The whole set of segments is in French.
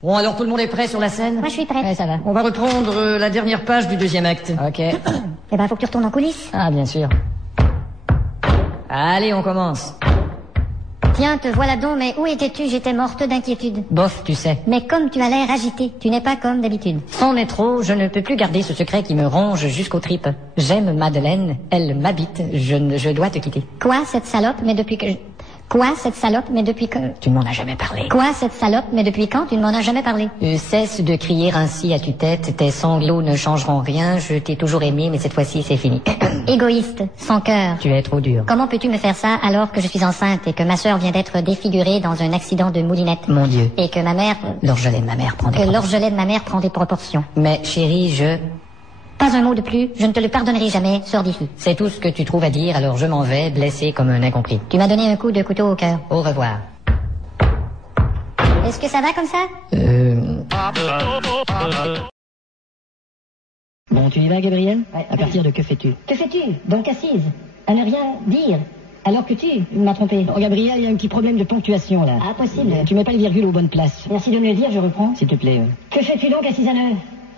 Bon, alors tout le monde est prêt sur la scène? Moi je suis prête. Ouais, ça va. On va reprendre la dernière page du deuxième acte. Ok. Eh ben faut que tu retournes en coulisses. Ah, bien sûr. Allez, on commence. Tiens, te voilà donc, mais où étais-tu? J'étais morte d'inquiétude. Bof, tu sais. Mais comme tu as l'air agité, tu n'es pas comme d'habitude. Sans métro, je ne peux plus garder ce secret qui me ronge jusqu'aux tripes. J'aime Madeleine, elle m'habite, je dois te quitter. Quoi, cette salope, mais depuis que... Quoi, cette salope, mais depuis que... Tu ne m'en as jamais parlé. Quoi, cette salope, mais depuis quand? Tu ne m'en as jamais parlé. Cesse de crier ainsi à tue-tête, tes sanglots ne changeront rien, je t'ai toujours aimé, mais cette fois-ci c'est fini. Égoïste, sans cœur. Tu es trop dur. Comment peux-tu me faire ça alors que je suis enceinte et que ma sœur vient d'être défigurée dans un accident de moulinette? Mon Dieu. Et que ma mère... L'orgelet de ma mère prend des proportions. L'orgelet de ma mère prend des proportions. Mais chérie, Pas un mot de plus, je ne te le pardonnerai jamais, sors d'ici. C'est tout ce que tu trouves à dire, alors je m'en vais, blessé comme un incompris. Tu m'as donné un coup de couteau au cœur. Au revoir. Est-ce que ça va comme ça? Bon, tu y vas, Gabriel? Ouais. À partir de que fais-tu? Que fais-tu? Donc assise, à ne rien dire, alors que tu m'as trompé. Oh, Gabriel, il y a un petit problème de ponctuation, là. Ah, possible. Tu mets pas les virgules aux bonnes places. Merci de me le dire, je reprends. S'il te plaît. Que fais-tu donc assise à ne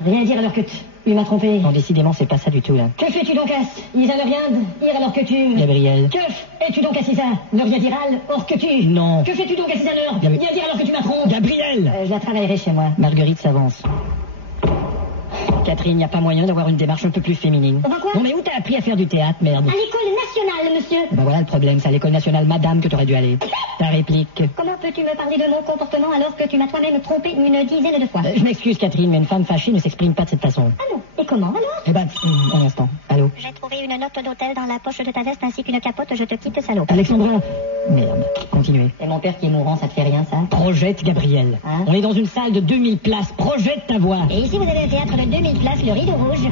rien dire alors que tu m'as trompé? Non, décidément, c'est pas ça du tout, là. Que fais-tu donc assise à ne rien dire alors que tu... Gabriel. Que fais-tu donc assise à ne rien dire or que tu... Non. Que fais-tu donc assise à ne Gabri- rien dire alors que tu m'as trompé? Gabriel! Je la travaillerai chez moi. Marguerite s'avance. Catherine, il n'y a pas moyen d'avoir une démarche un peu plus féminine. Enfin quoi? Non, mais où t'as appris à faire du théâtre, merde? À l'école nationale, monsieur. Ben voilà le problème, c'est à l'école nationale Madame que t'aurais dû aller. Ta réplique. Comment peux-tu me parler de mon comportement alors que tu m'as toi-même trompé une dizaine de fois? Je m'excuse, Catherine, mais une femme fâchée ne s'exprime pas de cette façon. Ah non. Et comment alors? Eh ben, un instant. Allô? J'ai trouvé une note d'hôtel dans la poche de ta veste ainsi qu'une capote. Je te quitte, salaud. Alexandra. Merde. Continuez. Et mon père qui est mourant, ça te fait rien, ça? Projette, Gabriel. Hein? On est dans une salle de 2000 places. Projette ta voix. Et ici, vous avez un théâtre de 2000 places, le Rideau Rouge.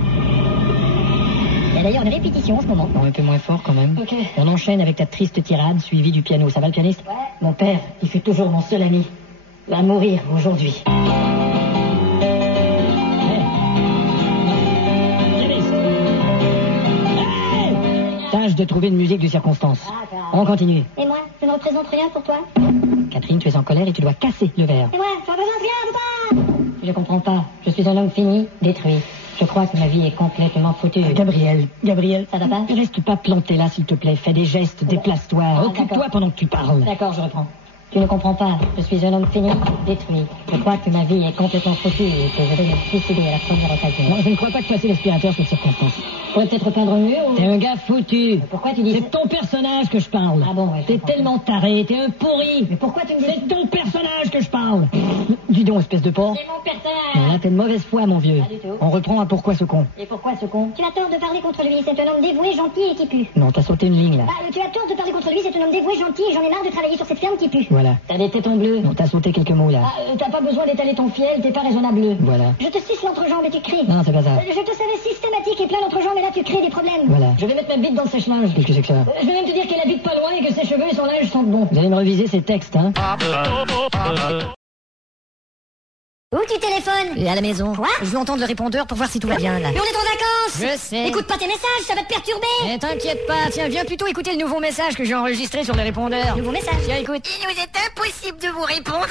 Il y a d'ailleurs une répétition en ce moment. Bon, un peu moins fort quand même. Ok. On enchaîne avec ta triste tirade suivie du piano. Ça va le pianiste? Ouais. Mon père, qui fut toujours mon seul ami, va mourir aujourd'hui. Pianiste. Hey! Tâche de trouver une musique de circonstance. On continue. Et moi, je ne représente rien pour toi? Catherine, tu es en colère et tu dois casser le verre. Et moi, je ne représente rien pour toi? Je comprends pas. Je suis un homme fini, détruit. Je crois que ma vie est complètement foutue. Gabriel, Ça va pas? reste pas planté là, s'il te plaît. Fais des gestes, déplace-toi. Occupe-toi d'accord. pendant que tu parles. D'accord, je reprends. Tu ne comprends pas, je suis un homme fini, détruit. Je crois que ma vie est complètement foutue et que je vais me suicider à la première occasion. Non, je ne crois pas que passer l'aspirateur sur circonstance. Je pourrais peut-être peindre un mur ou... T'es un gars foutu. Pourquoi tu dis ça? C'est ton personnage que je parle. Ah bon, ouais, je T'es comprends. tellement taré, t'es un pourri. Mais pourquoi tu me dis... C'est ton personnage que je parle. Dis donc, espèce de porc. C'est mon personnage! Voilà, t'es de mauvaise foi, mon vieux. Pas du tout. On reprend à pourquoi ce con. Et pourquoi ce con? Tu as tort de parler contre lui, c'est un homme dévoué, gentil et qui pue. Non, t'as sauté une ligne, là. Bah, tu as tort de parler contre lui, c'est un homme dévoué, gentil et j'en ai marre de travailler sur cette ferme qui pue. Voilà. T'as des tétons bleus. Non, t'as sauté quelques mots, là. Ah, t'as pas besoin d'étaler ton fiel, t'es pas raisonnable. Voilà. Je te suce l'entrejambe et tu cries. Non, c'est pas ça. Je te savais systématique et plein d'entrejambe et là tu crées des problèmes. Voilà. Je vais mettre ma bite dans le sèche-linge. Qu'est-ce que c'est que ça? Je vais même te dire qu'elle habite pas loin et que ses cheveux et son linge sentent bon. Vous allez me reviser ces textes, hein? Où tu téléphones? Et à la maison. Quoi? Je veux entendre le répondeur pour voir si tout va bien, là. Mais on est en vacances! Je sais. Écoute pas tes messages, ça va te perturber! Mais t'inquiète pas, tiens, viens plutôt écouter le nouveau message que j'ai enregistré sur le répondeur. Nouveau message. Tiens, écoute. Il nous est impossible de vous répondre,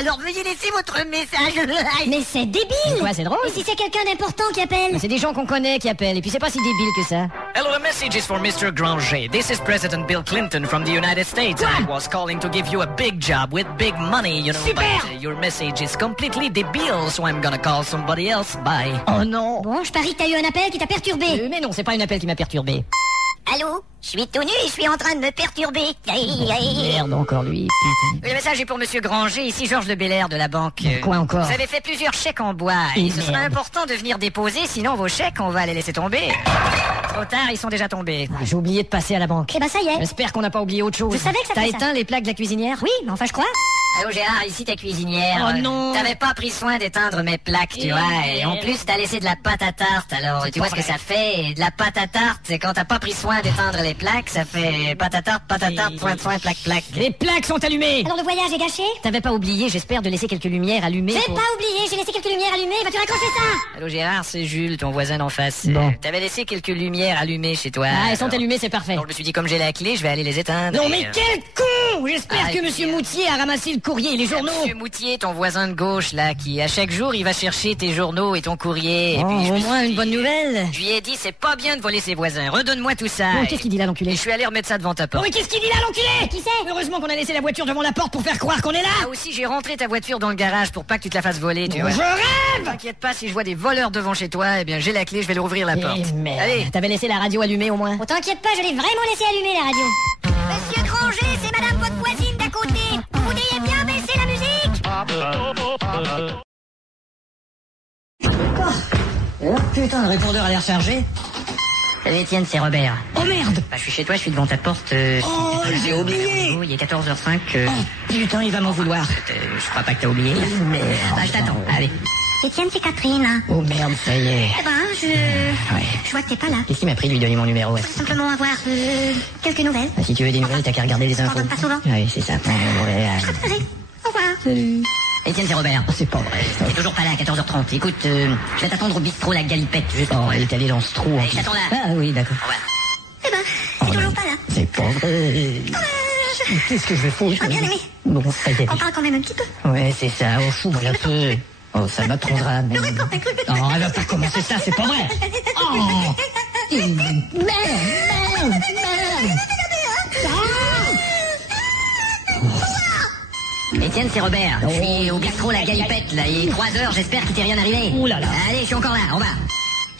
alors veuillez laisser votre message. Mais c'est débile! Quoi, c'est drôle? Et si c'est quelqu'un d'important qui appelle? Mais c'est des gens qu'on connaît qui appellent, et puis c'est pas si débile que ça. Hello, the message is for Mr. Granger. This is President Bill Clinton from the United States. I was calling to give you a big job with big money, you know. Super! But your message is completely debile, so I'm gonna call somebody else. Bye. Oh non. Bon, je parie que t'as eu un appel qui t'a perturbé. Mais non, c'est pas un appel qui m'a perturbé. Allô? Je suis tout nu et je suis en train de me perturber. Merde, encore lui, putain. Le message est pour Monsieur Granger, ici Georges de Belair de la banque. Quoi encore? Vous avez fait plusieurs chèques en bois et ce sera important de venir déposer, sinon vos chèques, on va les laisser tomber. Trop tard, ils sont déjà tombés. Ah, j'ai oublié de passer à la banque. Eh ben ça y est. J'espère qu'on n'a pas oublié autre chose. Je savais que ça T'as ferait ça. éteint les plaques de la cuisinière? Oui, mais enfin je crois. Allô Gérard, ici ta cuisinière. Oh non. T'avais pas pris soin d'éteindre mes plaques, tu vois. Et en plus, t'as laissé de la pâte à tarte. Alors, tu vois ce que ça fait? Et de la pâte à tarte, c'est quand t'as pas pris soin d'éteindre les plaques, ça fait pâte à tarte, point, plaque, plaque. Les plaques sont allumées. Alors le voyage est gâché? T'avais pas oublié, j'espère, de laisser quelques lumières allumées. J'ai pour- pas oublié, j'ai laissé quelques lumières allumées. Vas-tu raccrocher ça? Allô Gérard, c'est Jules, ton voisin d'en face. Bon. T'avais laissé quelques lumières allumées chez toi. Ah, elles sont Alors- allumées, c'est parfait. Alors, je me suis dit, comme j'ai la clé, je vais aller les éteindre. Non et, mais quel con! J'espère que Monsieur Moutier a ramassé le courrier et les journaux. Monsieur Moutier, ton voisin de gauche, là, qui à chaque jour, il va chercher tes journaux et ton courrier. Et puis, Au moins une bonne nouvelle. je lui ai dit, c'est pas bien de voler ses voisins. Redonne-moi tout ça. Oh, qu'est-ce qu'il dit là, Et l'enculé? je suis allé remettre ça devant ta Oh, porte. mais qu'est-ce qu'il dit là, l'enculé? Qui c'est? Heureusement qu'on a laissé la voiture devant la porte pour faire croire qu'on est là. Ah aussi, j'ai rentré ta voiture dans le garage pour pas que tu te la fasses voler, tu vois. Je rêve. T'inquiète pas, si je vois des voleurs devant chez toi, eh bien, j'ai la clé, je vais leur ouvrir la porte. Eh merde. Allez. T'avais laissé la radio allumée au moins? Oh, t'inquiète pas, je l'ai vraiment laissé allumer la radio. Monsieur Granger, c'est madame votre voisine d'à côté. Vous voudriez bien baisser la musique? Oh putain, le répondeur a l'air chargé. Salut Étienne, c'est Robert. Oh merde. Bah, je suis chez toi, je suis devant ta porte. Oh, j'ai oublié. Il est 14h05. Oh, putain, il va m'en vouloir. Je crois pas que t'as oublié. Merde. Ah, je t'attends. Allez. Étienne, c'est Catherine. Oh merde, ça y est. Eh ben, je vois que t'es pas là. Qu'est-ce qui m'a pris de lui donner mon numéro? Ouais. Simplement avoir quelques nouvelles. Ah, si tu veux des nouvelles, t'as qu'à regarder les infos. donne pas souvent. Oui, c'est ça. Allez, au revoir. Salut. Étienne, c'est Robert. Oh, c'est pas vrai. T'es toujours pas là à 14h30. Écoute, je vais t'attendre au bistrot La Galipette. Juste Oh, elle est allée dans ce trou. Je t'attends là. Ah oui, d'accord. Au revoir. Eh ben, c'est toujours pas là. C'est pas vrai. Qu'est-ce que je vais foutre? J'aurais bien aimé. Bon, ça y est. On parle quand même un petit peu. Ouais, c'est ça. Oh, fous-moi la peu. Oh, ça m'apprendra. Mais... J'aurais pas cru que tu... Oh, elle va pas commencer ça, c'est pas vrai. Oh. Merde. Étienne, c'est Robert. Je suis au bistrot La Galipette, là. Il est 3h, j'espère qu'il t'est rien arrivé. Ouh là là. Allez, je suis encore là, on va.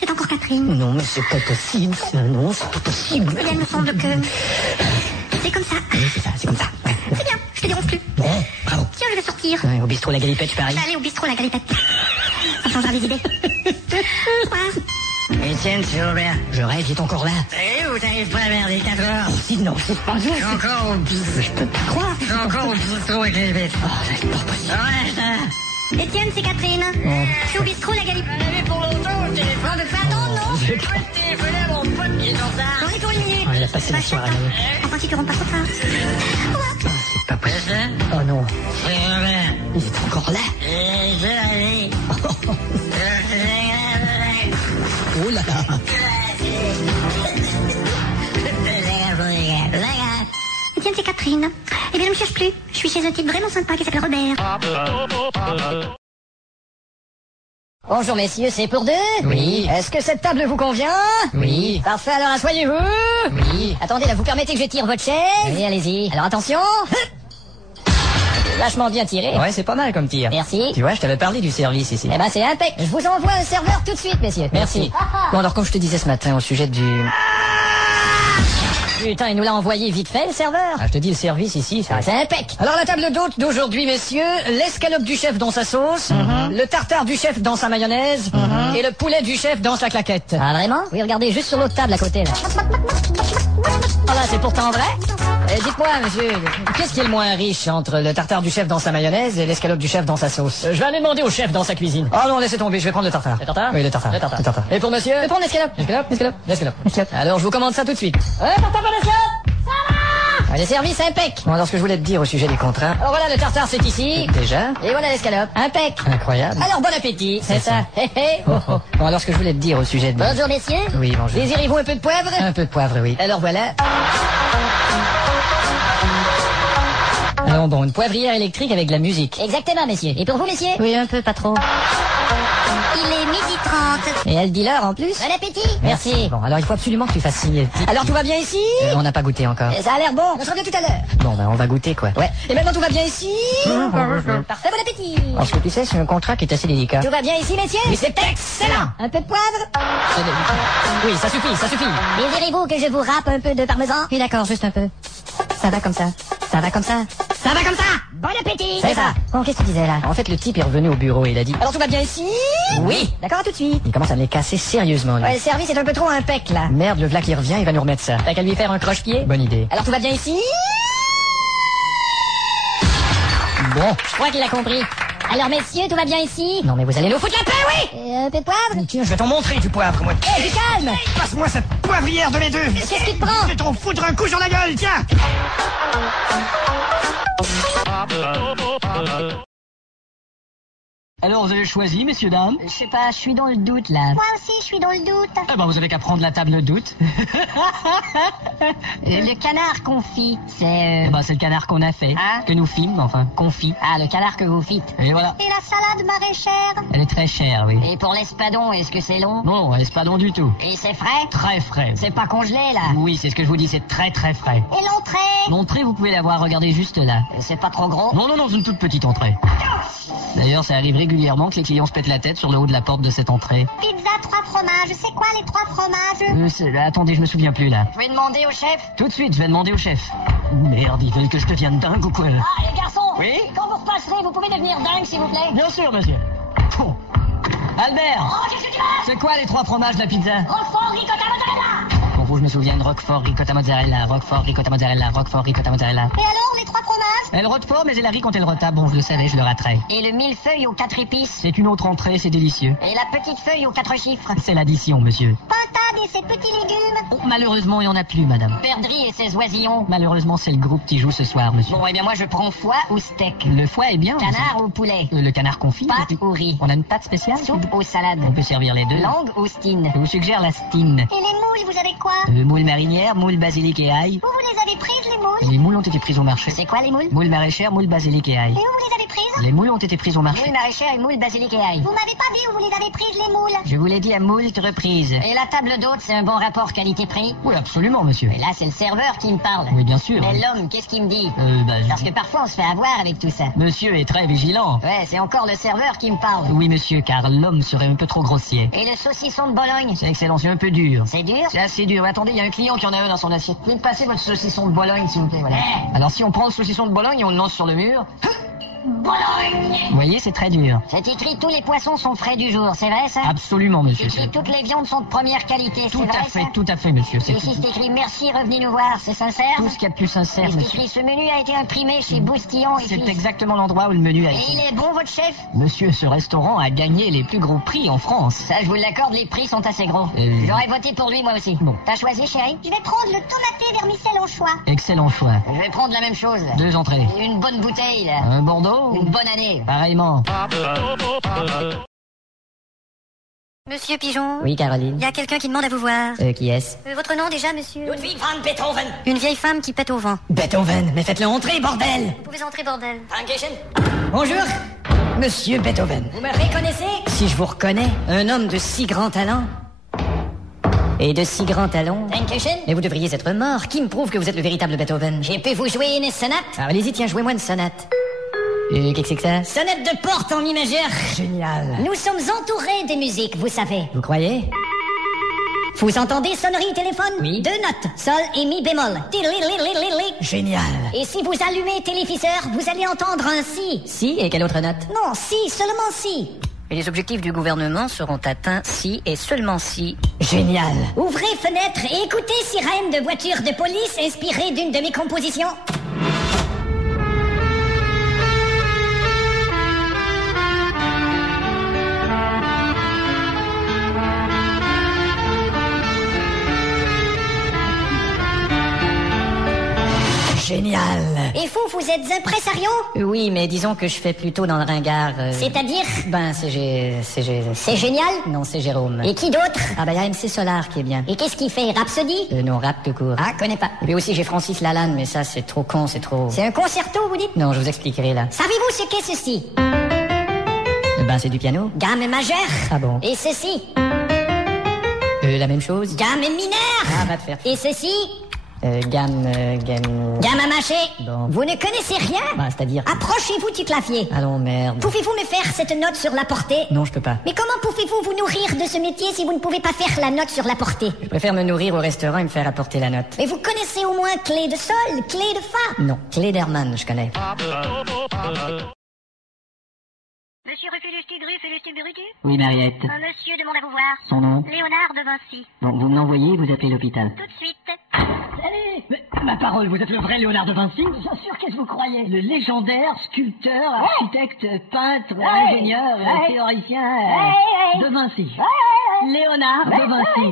C'est encore Catherine. Non, mais c'est pas possible, ça. Non, c'est pas possible. Eh bien, il me semble que... C'est comme ça. Oui, c'est ça, c'est comme ça. Ouais. C'est bien, je te dérange plus. Bon, bravo. Tiens, je vais sortir. Ouais, au bistrot La Galipette, je Je parie. vais aller au bistrot La Galipette. Ça changera les idées. Au revoir. Étienne, c'est Robert. Je rêve, il est encore là. T'es où? T'arrives pas vers les 4h? Si, non, c'est pas vrai. Je suis encore au bistrot. Je peux pas croire. Je suis encore au bistrot La Galipette. Oh, c'est pas possible. Ouais, ça. Étienne, c'est Catherine. Je suis au bistrot La Galipette. J'en avais pour longtemps au téléphone. Pardon, non. Je vais téléphoner à mon pote qui est dans ça. J'en ai pour une minute. Oh, il a passé la soirée. Enfin, si tu rentres pas trop tard. Au revoir. Oh, c'est pas possible. C'est ça? Oh non, C'est Robert. il est encore là. Je l'avais. Oh là là. Étienne, c'est Catherine. Eh bien, ne me cherche plus. Je suis chez un type vraiment sympa qui s'appelle Robert. Bonjour messieurs, c'est pour deux? Oui. Est-ce que cette table vous convient? Oui. Parfait, alors asseyez-vous. Oui. Attendez, là, vous permettez que je tire votre chaise? Oui, allez-y. Alors attention. Vachement bien tiré. Ouais, c'est pas mal comme tir. Merci. Tu vois, je t'avais parlé du service ici. Eh ben c'est impec. Je vous envoie un serveur tout de suite, messieurs. Merci. Bon, alors, comme je te disais ce matin au sujet du... Putain, il nous l'a envoyé vite fait, le serveur. Ah, je te dis, le service ici, ça... C'est impec. Alors, la table d'hôte d'aujourd'hui, messieurs, l'escalope du chef dans sa sauce, le tartare du chef dans sa mayonnaise, et le poulet du chef dans sa claquette. Ah vraiment? Oui, regardez, juste sur l'autre table à côté, là. Oh là, c'est pourtant vrai. Dites-moi, monsieur, Qu'est-ce qui est le moins riche entre le tartare du chef dans sa mayonnaise et l'escalope du chef dans sa sauce? Je vais aller demander au chef dans sa cuisine. Oh non, laissez tomber, je vais prendre le tartare. Le tartare? Oui, le tartare. Le tartare. Le tartare. Et pour monsieur? je vais prendre l'escalope. L'escalope? L'escalope. Alors, je vous commande ça tout de suite. Ouais, porte pas l'escalope. Ah, le service impec. Bon, alors, ce que je voulais te dire au sujet des contrats... Alors voilà, le tartare, c'est ici. Déjà? Et voilà l'escalope. Impec. Incroyable. Alors bon appétit, c'est ça. Hé hé. Oh, oh. Bon, alors, ce que je voulais te dire au sujet de... Bonjour messieurs. Oui, bonjour. Désirez-vous un peu de poivre? Un peu de poivre, oui. Alors voilà. Alors bon, une poivrière électrique avec de la musique. Exactement messieurs. Et pour vous messieurs? Oui, un peu, pas trop. Il est 12h30. Et elle dit l'heure en plus. Bon appétit. Merci. Bon, alors il faut absolument que tu fasses signer. Alors tout va bien ici? On n'a pas goûté encore. Ça a l'air bon. On se revient tout à l'heure. Bon, ben on va goûter, quoi. Ouais. Et maintenant tout va bien ici? Parfait, bon appétit. Alors, ce que tu sais, c'est un contrat qui est assez délicat. Tout va bien ici messieurs? Oui, c'est excellent. Un peu de poivre? Oui, ça suffit, ça suffit. Désirez-vous que je vous râpe un peu de parmesan? Oui, d'accord, juste un peu. Ça va comme ça. Ça va comme ça. Ça va comme ça. Bon appétit. C'est ça. Bon, qu'est-ce que tu disais là? En fait, le type est revenu au bureau et il a dit... Alors tout va bien ici? Oui. D'accord, à tout de suite. Il commence à me les casser sérieusement, lui. Ouais, le service est un peu trop impec là. Merde, le v'là qui revient, il va nous remettre ça. T'as qu'à lui faire un croche-pied? Bonne idée. Alors tout va bien ici? Bon. Je crois qu'il a compris. Alors messieurs, tout va bien ici? Non, mais vous allez nous foutre la paix, oui. Un peu de poivre? Tiens, je vais t'en montrer du poivre, moi. Eh, du calme! Passe-moi cette poivrière de mes deux. Qu'est-ce qui te prend? Je vais t'en foutre un coup sur la gueule, tiens. Alors, vous avez choisi, messieurs, dames? Je sais pas, je suis dans le doute, là. Moi aussi, je suis dans le doute. Eh ben, vous avez qu'à prendre la table doute. Le canard confit, c'est... Eh ben, c'est le canard qu'on a fait. Hein? Que nous fîmes, enfin, confit. Ah, le canard que vous fîtes. Et voilà. Et la salade maraîchère? Elle est très chère, oui. Et pour l'espadon, est-ce que c'est long? Non, elle est pas long du tout. Et c'est frais? Très frais. C'est pas congelé, là? Oui, c'est ce que je vous dis, c'est très très frais. Et l'entrée? L'entrée, vous pouvez la voir, regardez juste là. C'est pas trop gros? Non, c'est une toute petite entrée. D'ailleurs, ça arrive régulièrement que les clients se pètent la tête sur le haut de la porte de cette entrée. Pizza 3 fromages. C'est quoi les 3 fromages? Attendez, je me souviens plus là. Je vais demander au chef. Tout de suite, je vais demander au chef. Merde, ils veulent que je devienne dingue ou quoi? Ah, les garçons! Oui? Quand vous repasserez, vous pouvez devenir dingue, s'il vous plaît? Bien sûr, monsieur. Bon. Albert! Oh, qu'est-ce que tu veux? C'est quoi les 3 fromages de la pizza? Roquefort, ricotta, mozzarella! Bon, faut que je me souvienne, Roquefort, ricotta, mozzarella, Roquefort, ricotta, mozzarella, Roquefort, ricotta, mozzarella. Et alors, les 3 fromages? Elle rote fort, mais elle a ri quand elle rota. Bon, je le savais, je le raterai. Et le millefeuille aux 4 épices? C'est une autre entrée, c'est délicieux. Et la petite feuille aux 4 chiffres? C'est l'addition, monsieur. Pintade et ses petits légumes? Oh, malheureusement, il n'y en a plus, madame. Perdrix et ses oisillons? Malheureusement, c'est le groupe qui joue ce soir, monsieur. Bon, eh bien moi je prends foie ou steak? Le foie est bien. Canard ou poulet? Le canard confit. Pâte ou riz? On a une pâte spéciale? Soupe ou salade? On peut servir les deux. Langue ou stine? Je vous suggère la stine. Et les moules, vous avez quoi? Moule marinière, moule basilic et ail. Vous les avez prises, les moules? Les moules ont été prises au marché. C'est quoi les moules? Moule maraîchère, moule basilic et ail. Et où vous les avez prises? Les moules ont été prises au marché. Moule maraîchère et moule basilic et ail. Vous m'avez pas dit où vous les avez prises, les moules? Je vous l'ai dit à moult reprises. Et la table d'hôte, c'est un bon rapport qualité-prix? Oui, absolument, monsieur. Et là, c'est le serveur qui me parle. Oui, bien sûr. Mais l'homme, qu'est-ce qu'il me dit? Parce Parce que parfois, on se fait avoir avec tout ça. monsieur est très vigilant. Ouais, c'est encore le serveur qui me parle. Oui, monsieur, car l'homme serait un peu trop grossier. Et le saucisson de Bologne? C'est excellent, c'est un peu dur. C'est dur? C'est assez dur. Attendez, il y a un client qui en a un dans son assiette. Vous pouvez me passer votre saucisson de Bologne, s'il vous plaît, voilà. Alors, si on prend le saucisson de Bologne et on le lance sur le mur... Bologne! Vous voyez, c'est très dur. C'est écrit tous les poissons sont frais du jour, c'est vrai ça? Absolument, monsieur. C'est écrit toutes les viandes sont de première qualité, c'est vrai ça? Tout à fait, monsieur. C'est Et ici c'est écrit merci, revenez nous voir, c'est sincère? tout ce qu'il y a de plus sincère, Et c'est monsieur. écrit ce menu a été imprimé chez Boustillon et C'est Fils. exactement l'endroit où le menu a Et été. il est bon votre chef? Monsieur, ce restaurant a gagné les plus gros prix en France. Ça je vous l'accorde, les prix sont assez gros. J'aurais voté pour lui moi aussi. Bon. T'as choisi chérie? Je vais prendre le tomaté vermicelle au choix. Excellent choix. Je vais prendre la même chose. 2 entrées. Une bonne bouteille là. Un Bordeaux? Une bonne année. Pareillement. Monsieur Pigeon? Oui, Il Caroline. y a quelqu'un qui demande à vous voir. Qui est-ce? Votre nom déjà, monsieur? Ludwig van Beethoven. Une vieille femme qui pète au vent. Beethoven, mais faites-le entrer, bordel! Vous pouvez entrer, bordel. Dankeschön. Bonjour, monsieur Beethoven. Vous me reconnaissez? Si je vous reconnais, un homme de si grand talent. Et de si grand talent. Dankeschön. Mais vous devriez être mort. Qui me prouve que vous êtes le véritable Beethoven? J'ai pu vous jouer une sonate? Alors allez-y, tiens, jouez-moi une sonate. Qu'est-ce que c'est que ça? Sonate de porte en mi majeur. Génial. Nous sommes entourés de musique, vous savez. Vous croyez? Vous entendez sonnerie téléphone? Oui. 2 notes, sol et mi bémol. Tililililili. Génial. Et si vous allumez téléviseur, vous allez entendre un si. Si, et quelle autre note? Non, si, seulement si. Et les objectifs du gouvernement seront atteints si et seulement si. Génial. Ouvrez fenêtre et écoutez sirène de voiture de police inspirée d'une de mes compositions. Génial. Et vous êtes impresario? Oui, mais disons que je fais plutôt dans le ringard. C'est-à-dire? Ben, C'est génial? Non, c'est Jérôme. Et qui d'autre? Ah ben, il y a MC Solar qui est bien. Et qu'est-ce qu'il fait? Rhapsody? Non, rap tout court. Ah, connais pas. Et puis aussi, j'ai Francis Lalanne, mais ça, c'est trop con, c'est trop... C'est un concerto, vous dites? Non, je vous expliquerai, là. Savez-vous ce qu'est ceci? Ben, c'est du piano. Gamme majeure. Ah bon? Et ceci? La même chose. Gamme mineure. Ah, va te faire... Et ceci? Gamme... Gamme à mâcher. Bon. Vous ne connaissez rien? Bah, c'est-à-dire... Approchez-vous du clavier. Allons, merde. Pouvez-vous me faire cette note sur la portée? Non, je peux pas. Mais comment pouvez-vous vous nourrir de ce métier si vous ne pouvez pas faire la note sur la portée? Je préfère me nourrir au restaurant et me faire apporter la note. Mais vous connaissez au moins clé de sol, clé de fa? Non, Cléderman, je connais. Monsieur Rufulus-Tigrus, Félus-Tigrus? Oui, Mariette. Un monsieur demande à vous voir. Son nom? Léonard de Vinci. Bon, vous me l'envoyez, vous appelez l'hôpital. Tout de suite. Allez, mais, ma parole, vous êtes le vrai Léonard de Vinci? Bien sûr, qu'est-ce que vous croyez? Le légendaire sculpteur, architecte, peintre, ingénieur, théoricien de Vinci. Léonard de Vinci.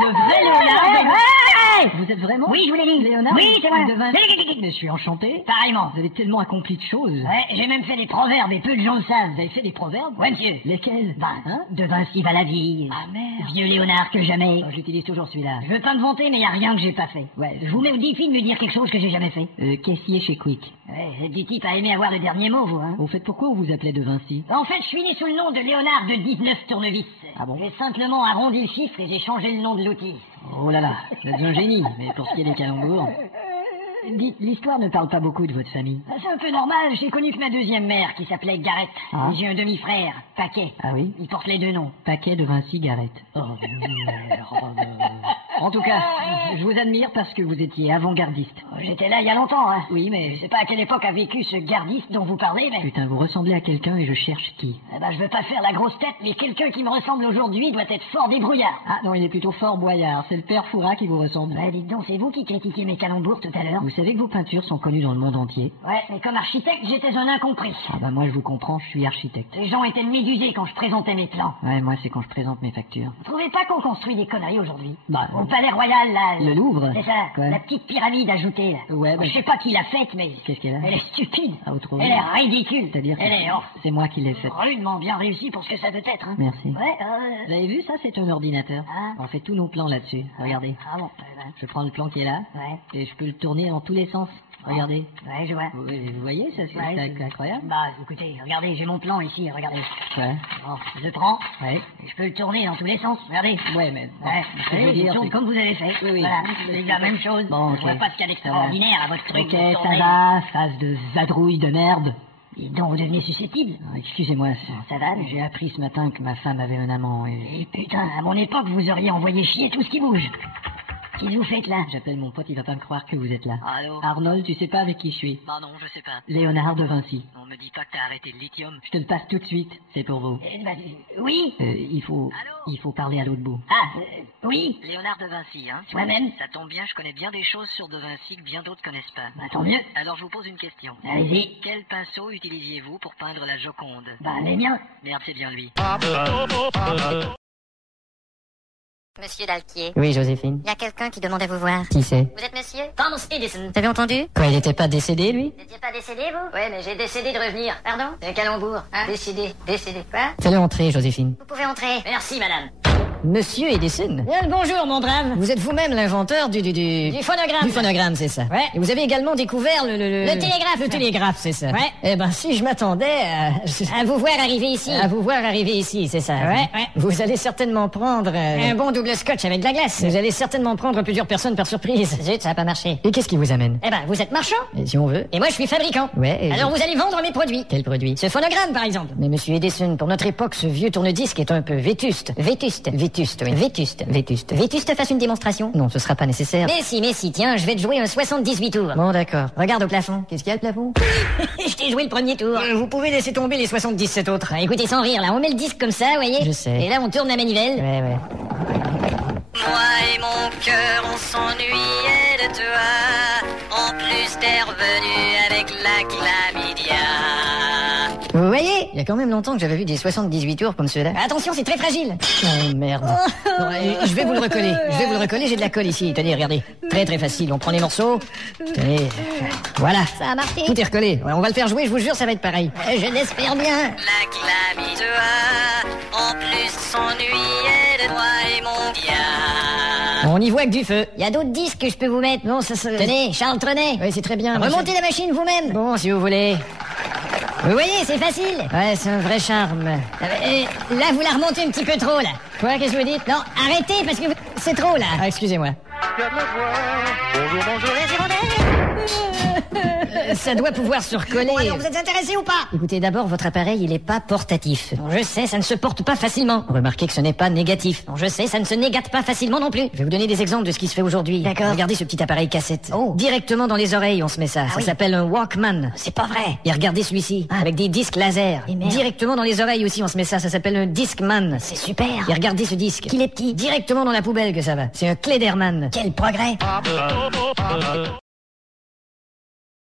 Le vrai Léonard de Vinci. vrai? Vous êtes vraiment? Oui, je vous l'ai dit. Léonard? Oui, c'est moi. De Vinci. Mais je suis enchanté. Pareillement. Vous avez tellement accompli de choses. Ouais, j'ai même fait des proverbes et peu de gens le savent. Vous avez fait des proverbes? Ouais, monsieur. Lesquels? Hein? De Vinci va la vie. Ah, merde. Vieux Léonard que jamais. Oh, j'utilise toujours celui-là. Je veux pas me vanter, mais y a rien que j'ai pas fait. Ouais. Je vous mets au défi de me dire quelque chose que j'ai jamais fait. Caissier chez Quick. Ouais, vous êtes du type à aimer avoir le dernier mot, vous, hein. Au fait, pourquoi on vous appelait De Vinci? En fait, je suis né sous le nom de Léonard de 19 Tournevis. Ah bon? J'ai simplement arrondi le chiffre et j'ai changé le nom de l'outil. Oh là là, vous êtes un génie. Mais pour ce qui est des calembours... Dites, l'histoire ne parle pas beaucoup de votre famille. C'est un peu normal, j'ai connu que ma deuxième mère qui s'appelait Gareth. Ah. Et j'ai un demi-frère, Paquet. Ah oui? Il porte les deux noms. Paquet de Vinci Gareth. Oh merde. En tout cas, je vous admire parce que vous étiez avant-gardiste. J'étais là il y a longtemps, hein. Oui, mais... Je sais pas à quelle époque a vécu ce gardiste dont vous parlez, mais... Putain, vous ressemblez à quelqu'un et je cherche qui. Eh ben, je veux pas faire la grosse tête, mais quelqu'un qui me ressemble aujourd'hui doit être fort débrouillard. Ah non, il est plutôt fort boyard. C'est le père Fouras qui vous ressemble. Ouais, dites donc, c'est vous qui critiquiez mes calembours tout à l'heure. Vous savez que vos peintures sont connues dans le monde entier. Ouais, mais comme architecte, j'étais un incompris. Ah bah moi je vous comprends, je suis architecte. Les gens étaient médusés quand je présentais mes plans. Ouais, moi c'est quand je présente mes factures. Vous trouvez pas qu'on construit des conneries aujourd'hui? Bah... Au Palais Royal, là... Le Louvre? C'est ça, Quoi? la petite pyramide ajoutée, là. Ouais, bah... Je sais pas qui l'a faite, mais... Qu'est-ce qu'elle a? Elle est stupide. Ah, vous trouvez? Elle est ridicule. C'est-à-dire Elle est... c'est moi qui l'ai faite. Rudement bien réussi pour ce que ça peut être, hein. Merci. Ouais, Vous avez vu ça? C'est un ordinateur. Ah. On fait tous nos plans là-dessus. Regardez. Ah bon, Je prends le plan qui est là. ouais. Et je peux le tourner dans tous les sens. Regardez. Ouais, je vois. Vous voyez, ça Ouais, c'est incroyable. Bah, écoutez, regardez, j'ai mon plan ici, regardez. Ouais. Bon, je le prends, Ouais. et je peux le tourner dans tous les sens, regardez. Ouais, mais... bon, Ouais, ce que je veux dire, tourne c'est- comme vous avez fait. Oui, oui. Voilà, c'est la même chose. Bon, Je vois ok. pas ce qu'il y a d'extraordinaire à votre truc. Ok, de ça tourner. va, phase de vadrouille de merde. Et donc, vous devenez susceptible. Ah, excusez-moi, Ça va, mais j'ai appris ce matin que ma femme avait un amant et... Et putain, à mon époque, vous auriez envoyé chier tout ce qui bouge. Qu'est-ce que vous faites là? J'appelle mon pote, il va pas me croire que vous êtes là. Allô? Arnold, tu sais pas avec qui je suis? Bah non, je sais pas. Léonard de Vinci. On me dit pas que t'as arrêté le lithium. Je te le passe tout de suite, c'est pour vous. Oui? Il faut parler à l'autre bout. Ah, oui? Léonard de Vinci, hein? Moi-même? Ça tombe bien, je connais bien des choses sur de Vinci que bien d'autres connaissent pas. Bah, tant mieux. Alors je vous pose une question. Allez-y. Quel pinceau utilisiez-vous pour peindre la Joconde? Bah, les miens. Merde, c'est bien lui. Monsieur Dalquier, Oui, Joséphine. il y a quelqu'un qui demande à vous voir. Qui c'est? Vous êtes monsieur Thomas Edison. Vous avez entendu? Quoi, il était pas décédé, lui? Vous n'étiez pas décédé, vous? Ouais, mais j'ai décidé de revenir. Pardon? C'est un calembour. Hein? Décidé. Quoi? Fais-le entrer, Joséphine. Vous pouvez entrer. Merci, madame. Monsieur Edison. Bien le bonjour, mon brave. Vous êtes vous-même l'inventeur du phonogramme. Du phonogramme, c'est ça. Ouais. Et vous avez également découvert le télégraphe. Le télégraphe, c'est ça. Ouais. Eh ben, si je m'attendais À vous voir arriver ici. à vous voir arriver ici, c'est ça. Ouais. Vous allez certainement prendre... Un bon double scotch avec de la glace. Vous allez certainement prendre plusieurs personnes par surprise. Zut, ça a pas marché. Et qu'est-ce qui vous amène? Eh ben, vous êtes marchand. Et si on veut. Et moi, je suis fabricant. Ouais. et Alors, vous allez vendre mes produits. Quel produit? Ce phonogramme, par exemple. Mais monsieur Edison, pour notre époque, ce vieux tourne-disque est un peu vétuste. Vétuste. Vétuste, oui. Vétuste. Vétuste. Vétuste fasse une démonstration. Non, ce sera pas nécessaire. Mais si, tiens, je vais te jouer un 78 tours. Bon, d'accord. Regarde au plafond. Qu'est-ce qu'il y a, le plafond? Je t'ai joué le premier tour. Vous pouvez laisser tomber les 77 autres. Écoutez, sans rire, là, on met le disque comme ça, vous voyez? Je sais. Et là, on tourne la manivelle. Ouais. Moi et mon cœur, on s'ennuyait de toi. En plus, t'es revenu avec la chlamydia. Vous voyez? Il y a quand même longtemps que j'avais vu des 78 tours comme ceux-là. Attention, c'est très fragile. Oh, merde. Bon, je vais vous le recoller. J'ai de la colle ici. Tenez, regardez. Très très facile. On prend les morceaux. Tenez. Voilà. Ça a marché. Tout est recollé. Ouais, on va le faire jouer, je vous jure, ça va être pareil. Je l'espère bien. La chlamydia, en plus, s'ennuyait de toi et mon dia. On y voit que du feu. Il y a d'autres disques que je peux vous mettre. Non, ça se... Tenez, Charles Trenet. Oui, c'est très bien. Remontez la machine vous-même. Bon, si vous voulez. Vous voyez, c'est facile. Ouais, c'est un vrai charme. Là, vous la remontez un petit peu trop, là. Quoi, qu'est-ce que vous dites? Non, arrêtez, parce que c'est trop, là. Ah, excusez-moi. Ça doit pouvoir se recoller. Bon, alors, vous êtes intéressé ou pas? Écoutez, d'abord, votre appareil, il est pas portatif. Non, je sais, ça ne se porte pas facilement. Remarquez que ce n'est pas négatif. Non, je sais, ça ne se négate pas facilement non plus. Je vais vous donner des exemples de ce qui se fait aujourd'hui. D'accord. Regardez ce petit appareil cassette. Oh. Directement dans les oreilles, on se met ça. Ça oui. s'appelle un Walkman. C'est pas vrai. Et regardez celui-ci, Ah. avec des disques laser. Et merde. Directement dans les oreilles aussi, on se met ça. Ça s'appelle un Discman. C'est super. Et regardez ce disque. Qu'il est petit. Directement dans la poubelle que ça va. C'est un Klederman. Quel progrès.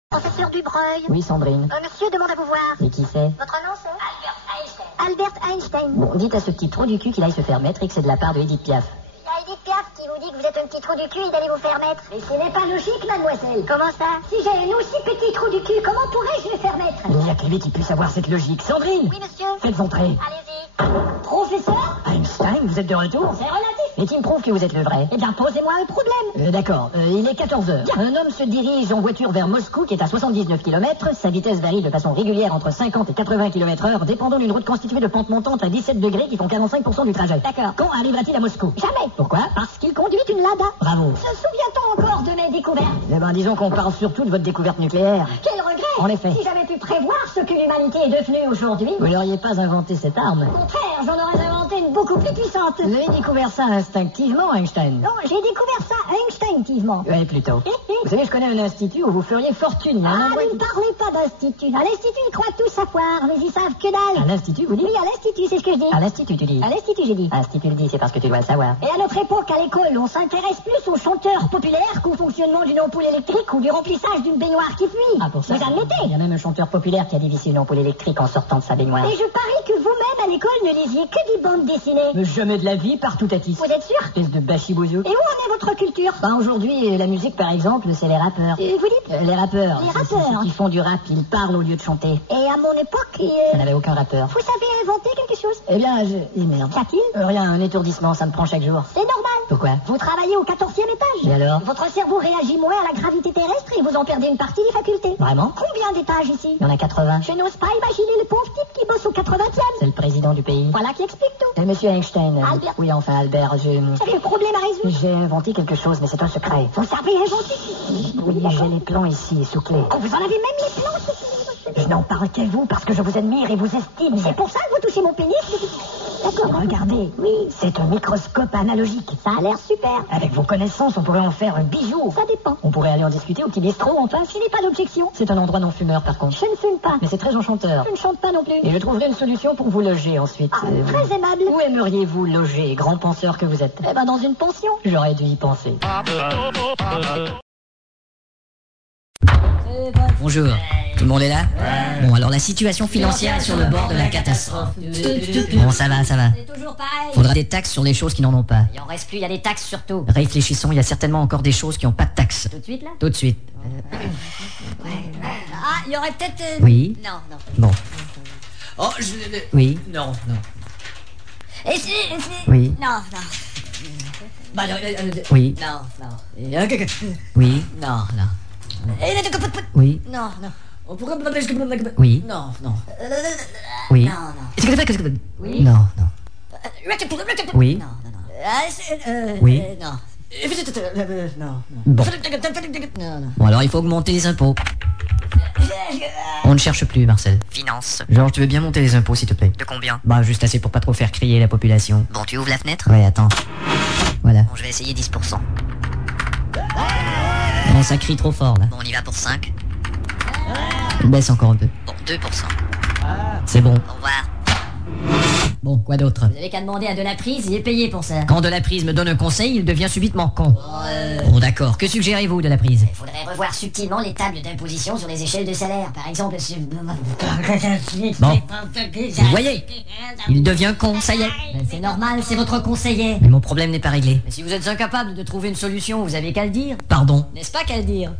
Professeur Dubreuil. Oui, Sandrine. Un monsieur demande à vous voir. Et qui c'est? Votre nom c'est Albert Einstein. Bon, dites à ce petit trou du cul qu'il aille se faire mettre et que c'est de la part de Edith Piaf. Il y a Edith Piaf qui vous dit que que vous êtes un petit trou du cul et d'aller vous faire mettre. Mais ce n'est pas logique, mademoiselle. Comment ça? Si j'ai un aussi petit trou du cul, comment pourrais-je le faire mettre? Il y a que lui qui puisse avoir cette logique. Sandrine! Oui, monsieur. Faites entrer. Allez-y. Professeur? Einstein, vous êtes de retour? C'est relatif. Et qui me prouve que vous êtes le vrai? Eh bien, posez-moi un problème. D'accord, il est 14h. Un homme se dirige en voiture vers Moscou qui est à 79 km. Sa vitesse varie de façon régulière entre 50 et 80 km/h, dépendant d'une route constituée de pentes montantes à 17 degrés qui font 45% du trajet. D'accord. Quand arrivera-t-il à Moscou? Jamais. Pourquoi? Parce qu'il conduit une Lada. Bravo. Se souvient-on encore de mes découvertes? Eh ben, disons qu'on parle surtout de votre découverte nucléaire. Quel regret! En effet. Si j'avais pu prévoir ce que l'humanité est devenue aujourd'hui. Vous n'auriez pas inventé cette arme. Au contraire, j'en aurais inventé une beaucoup plus puissante. Vous avez découvert ça instinctivement, Einstein? Non, j'ai découvert ça instinctivement. Oui, plutôt. Vous savez, je connais un institut où vous feriez fortune. Ah, ne parlez pas d'institut. À l'institut, ils croient tout savoir, mais ils savent que dalle. À l'institut, vous dites? Oui, à l'institut, c'est ce que je dis. À l'institut, tu dis? À l'institut, j'ai dit. Institut le dit, c'est parce que tu dois le savoir. Et à notre époque, à l'école, on s'intéresse plus aux chanteurs populaires qu'au fonctionnement d'une ampoule électrique ou du remplissage d'une baignoire qui fuit. Ah, pour ça. Vous admettez? Il y a même un chanteur populaire qui a dévissé une ampoule électrique en sortant de sa baignoire. Et je parie que vous-même, à l'école, ne lisiez que des bandes dessinées. Mais jamais de la vie, partout à Vous êtes sûr? Espèce de bachibouzou. Et où en est votre culture? Ben, aujourd'hui, la musique, par exemple, c'est les rappeurs. Et vous dites? Les rappeurs. Les rappeurs. Ceux qui font du rap, ils parlent au lieu de chanter. Et à mon époque, Ça n'avait aucun rappeur. vous savez inventer quelque chose? Eh bien, merde. Qu'a-t-il? Rien, un étourdissement, ça me prend chaque jour. C'est normal. Pourquoi? Vous travaillez au 14e étage. Et alors? Votre cerveau réagit moins à la gravité terrestre et vous en perdez une partie des facultés. Vraiment? Combien d'étages ici? Il y en a 80. Je n'ose pas imaginer le pauvre type qui bosse au 80e. C'est le président du pays. Voilà qui explique tout. Et monsieur Einstein. Albert. Oui, enfin, Albert, Vous avez un problème à résoudre? j'ai inventé quelque chose, mais c'est un secret. Vous savez inventer? Oui, j'ai les plans ici, sous clé. Oh, vous en avez même les plans? Je n'en parle qu'à vous parce que je vous admire et vous estime. C'est pour ça que vous touchez mon pénis? D'accord. Regardez. Oui. C'est un microscope analogique. Ça a l'air super. Avec vos connaissances, on pourrait en faire un bijou. Ça dépend. On pourrait aller en discuter au petit bistrot en face. Je n'ai pas d'objection. C'est un endroit non fumeur, par contre. Je ne fume pas. Mais c'est très enchanteur. Je ne chante pas non plus. Et je trouverai une solution pour vous loger ensuite. Ah, très aimable. Où aimeriez-vous loger, grand penseur que vous êtes? Eh ben, dans une pension. J'aurais dû y penser. Bonjour. Tout le monde est là? Bon, alors la situation financière est sur le bord de la catastrophe. Bon, ça va, ça va. C'est toujours pareil. Faudra des taxes sur les choses qui n'en ont pas. Il en reste plus, il y a des taxes surtout. Réfléchissons, il y a certainement encore des choses qui n'ont pas de taxes. Tout de suite là? Tout de suite. Ah, il y aurait peut-être... Oui. Non, non. Bon. Oh, Oui. Non, non. Et si... Oui. Non, non. Bah, Oui. Non, non. Oui. Non, non. Oui. Non, non. On pourrait... Oui. Non, non. Oui. Non, non. Oui. Non, non. Oui. Non, non, non. Oui. Non. Non, non. Bon. Non, non. Bon, alors il faut augmenter les impôts. On ne cherche plus, Marcel. Finance. Georges, tu veux bien monter les impôts, s'il te plaît? De combien? Bah, juste assez pour pas trop faire crier la population. Bon, tu ouvres la fenêtre? Ouais, attends. Voilà. Bon, je vais essayer 10%. Bon, ça crie trop fort, là. Bon, on y va pour 5. Baisse encore un peu. Bon, 2%. C'est bon. Au revoir. Bon, quoi d'autre? Vous avez qu'à demander à de la prise, il est payé pour ça. Quand de la prise me donne un conseil, il devient subitement con. Bon, d'accord. Que suggérez-vous de la prise? Il faudrait revoir subtilement les tables d'imposition sur les échelles de salaire. Par exemple, sur... Bon. Vous voyez? Il devient con, ça y est. C'est normal, c'est votre conseiller. Mais mon problème n'est pas réglé. Mais si vous êtes incapable de trouver une solution, vous avez qu'à le dire. Pardon. N'est-ce pas qu'à le dire?